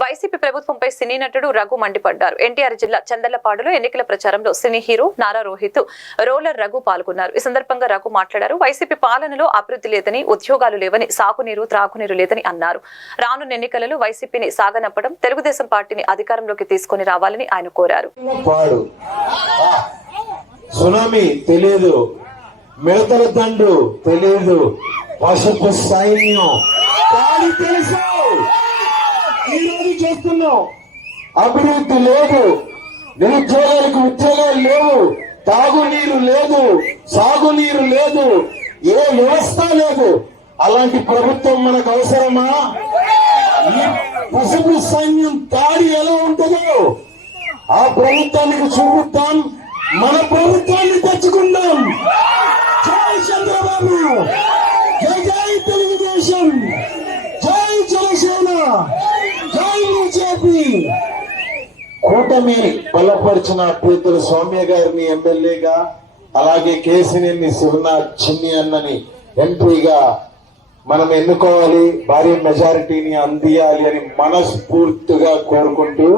YCP ప్రభుత్వంపై సినీ నటుడు రఘు మండిపడ్డారు. ఎన్టీఆర్ జిల్లా చందర్లపాడులో ఎన్నికల ప్రచారంలో cine hero Nara Rohit roller Raghu పాల్గొన్నారు. ఈ సందర్భంగా రఘు మాట్లాడారు. వైసీపీ పాలనలో అభివృద్ధి లేదని ఉద్యోగాలు లేవని సాగునీరు త్రాగునీరు లేదని అన్నారు. రానున్న ఎన్నికలలో వైసీపీని సాగనప్పడం తెలుగుదేశం పార్టీని అధికారంలోకి తీసుకుని రావాలని ఆయన కోరారు. సునామీ తెలియదు మిడతల తెలియదు సైన్యం. తెలుసు. అభివృద్ధి లేదు. నిరుద్యోగాలకు ఉద్యోగాలు లేవు. తాగునీరు లేదు. సాగునీరు లేదు. ఏ వ్యవస్థ లేదు. అలాంటి ప్రభుత్వం మనకు అవసరమా? ఈ పసుపు సైన్యం దాడి ఎలా ఉంటుందో ఆ ప్రభుత్వానికి చూపుతాం మన ప్రభుత్వాన్ని తెచ్చుకుందాం. జై చంద్రబాబు. జై జై తెలుగుదేశం. జై జనసేన. చెప్పి కూటమి బలపరిచిన అభ్యర్థులు సౌమ్య గారిని ఎమ్మెల్యేగా అలాగే కేసినేని శివనాథ్ చిన్ని అన్నని ఎంపీగా మనం ఎన్నుకోవాలి భారీ మెజారిటీని అందియాలి అని మనస్ఫూర్తిగా కోరుకుంటూ